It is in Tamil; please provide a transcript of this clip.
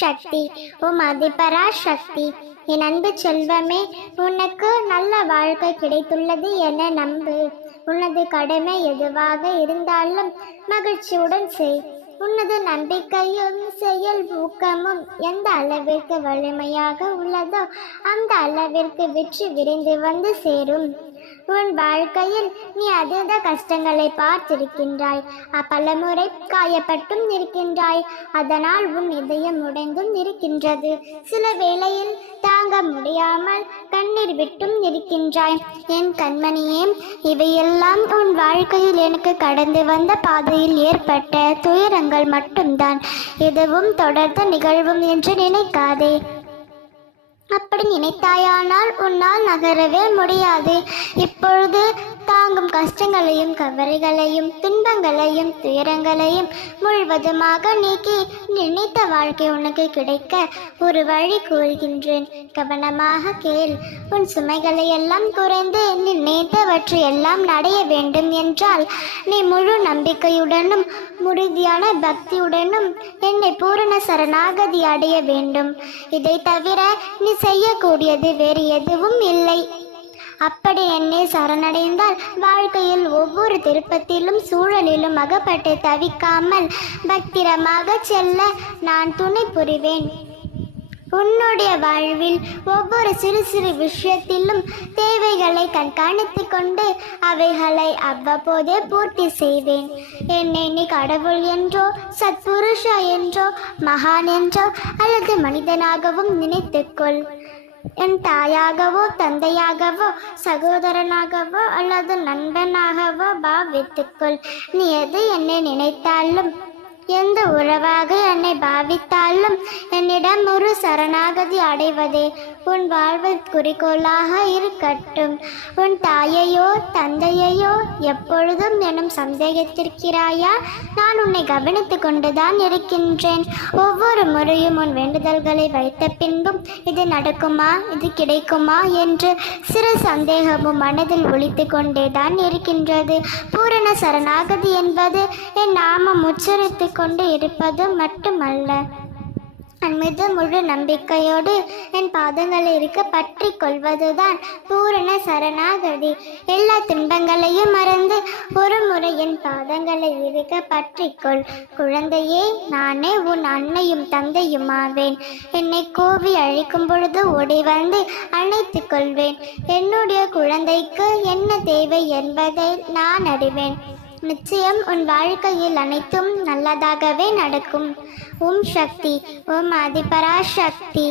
சக்தி. ஓம் ஆதிபராசக்தி. என் அன்பு செல்வமே, உனக்கு நல்ல வாழ்க்கை கிடைத்துள்ளது என நம்பு. உனது கடமை எதுவாக இருந்தாலும் மகிழ்ச்சியுடன் செய். உனது நம்பிக்கையும் செயல் ஊக்கமும் எந்த அளவிற்கு வலிமையாக உள்ளதோ அந்த அளவிற்கு வெற்றி விரைந்து வந்து சேரும். உன் வாழ்க்கையில் நீ அதீத கஷ்டங்களை பார்த்திருக்கின்றாய், பலமுறை காயப்பட்டும் இருக்கின்றாய். அதனால் உன் இதயம் உடைந்தும் இருக்கின்றது. சில வேளையில் தாங்க முடியாமல் கண்ணீர் விட்டும் இருக்கின்றாய். என் கண்மணியே, இவையெல்லாம் உன் வாழ்க்கையில் எனக்கு கடந்து வந்த பாதையில் ஏற்பட்ட துயரங்கள் மட்டும்தான். எதுவும் தொடர்ந்து நிகழ்வும் என்று நினைக்காதே. அப்படி நினைத்தாயானால் உன்னால் நகரவே முடியாது. இப்பொழுது தாங்கும் கஷ்டங்களையும் கவலைகளையும் துன்பங்களையும் துயரங்களையும் முழுவதுமாக நீக்கி நினைத்த வாழ்க்கை உனக்கு கிடைக்க ஒரு வழி கூறுகின்றேன். கவனமாக கேள். உன் சுமைகளை எல்லாம் குறைந்து நீ நினைத்தவற்றை எல்லாம் நடைய வேண்டும் என்றால் நீ முழு நம்பிக்கையுடனும் உறுதியான பக்தியுடனும் என்னை பூரண சரணாகதி அடைய வேண்டும். இதை தவிர நீ செய்யக்கூடியது வேறு எதுவும் இல்லை. அப்படி என்னை சரணடைந்தால் வாழ்க்கையில் ஒவ்வொரு திருப்பத்திலும் சூழலிலும் அகப்பட்டு தவிக்காமல் பத்திரமாக செல்ல நான் துணை புரிவேன். உன்னுடைய வாழ்வில் ஒவ்வொரு சிறு சிறு விஷயத்திலும் தேவைகளை கண்காணித்து கொண்டு அவைகளை அவ்வப்போதே பூர்த்தி செய்வேன். என்னை நீ கடவுள் என்றோ சத்புருஷா என்றோ மகான் என்றோ அல்லது மனிதனாகவும் நினைத்துக்கொள். என் தாயாகவோ தந்தையாகவோ சகோதரனாகவோ அல்லது நண்பனாகவோ பாவித்துக்கொள். நீ எது என்னை நினைத்தாலும் எந்த உறவாக என்னை பாவித்தாலும் என்னிடம் ஒரு சரணாகதி அடைவதே உன் வாழ்வில் குறிக்கோளாக இருக்கட்டும். உன் தாயையோ தந்தையையோ எப்பொழுதும் எனும் சந்தேகத்திருக்கிறாயா? நான் உன்னை கவனித்து கொண்டுதான் இருக்கின்றேன். ஒவ்வொரு முறையும் உன் வேண்டுதல்களை வைத்த பின்பும் இது நடக்குமா, இது கிடைக்குமா என்று சிறு சந்தேகமும் மனதில் ஒலித்து கொண்டேதான் இருக்கின்றது. பூரண சரணாகதி என்பது என் நாமம் உச்சரித்து கொண்டு இருப்பது மட்டுமல்ல, என் மீது முழு நம்பிக்கையோடு என் பாதங்களை இருக்க பற்றி கொள்வதுதான் பூரண சரணாகதி. எல்லா துன்பங்களையும் மறந்து ஒரு முறை என் பாதங்களை இருக்க பற்றிக்கொள். குழந்தையே, நானே உன் அன்னையும் தந்தையும் ஆவேன். என்னை கோவி அழைக்கும் பொழுது ஓடி வந்து அணைத்து கொள்வேன். என்னுடைய குழந்தைக்கு என்ன தேவை என்பதை நான் அறிவேன். நிச்சயம் உன் வாழ்க்கையில் அனைத்தும் நல்லதாகவே நடக்கும். ஓம் சக்தி. ஓம் ஆதிபராசக்தி.